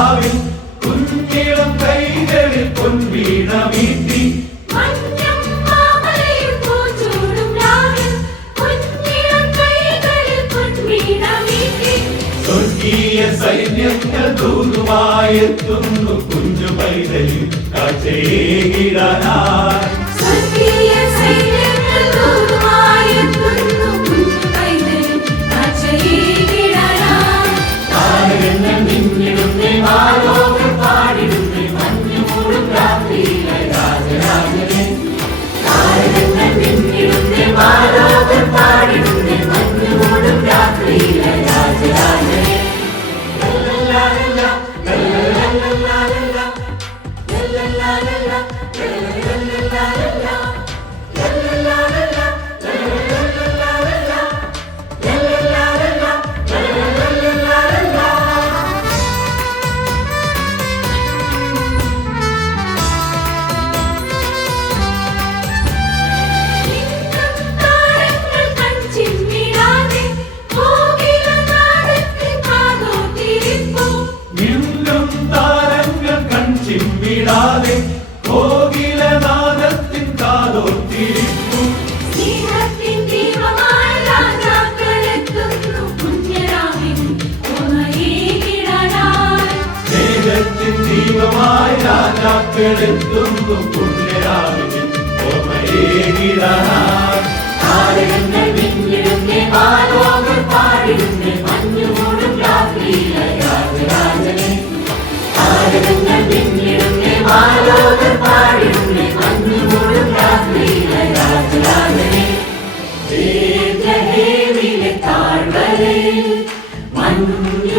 രാവിൽ കുഞ്ഞിളം കൈകളിൽ പൊൻവീണ മീട്ടി സ്വർഗീയ സൈന്യങ്ങൾ ദൂതുമായെത്തുന്നു കുഞ്ഞു പൈതലിൽ കാഴ്ചയേകിടാനായി. താരകങ്ങൾ മിന്നിടുന്നേ, മാലോകർ പാടിടുന്നേ, മഞ്ഞുമൂടും രാത്രിയിലെ രാജരാജനെ. താരകങ്ങൾ മിന്നിടുന്നേ, മാലോകർ പാടിടുന്നേ, മഞ്ഞുമൂടും രാത്രിയിലെ രാജരാജനെ. ചിമ്മിടാതെ കോകിലനാദത്തിൻ കാതോർത്തിരിപ്പു. സ്നേഹത്തിൻ ദീപമായി രാജാക്കളെത്തുന്നു പുണ്യരാവിൻ ഓമയേകിടാനായി. സ്നേഹത്തിൻ ദീപമായി രാജാക്കളെത്തുന്നു പുണ്യരാവിൻ ഓമയേകിടാനായി. താരകങ്ങൾ മിന്നിടുന്നേ, മാലോകർ പാടിടുന്നേ, മഞ്ഞുമൂടും രാത്രിയിലെ രാജരാജനെ. താരകങ്ങൾ മിന്നിടുന്നേ, മാലോകർ പാടിടുന്നേ, മഞ്ഞുമൂടും രാത്രിയിലെ രാജരാജനെ. ബേത്ലഹേമിലെ താഴ്വരയിൽ മഞ്ഞ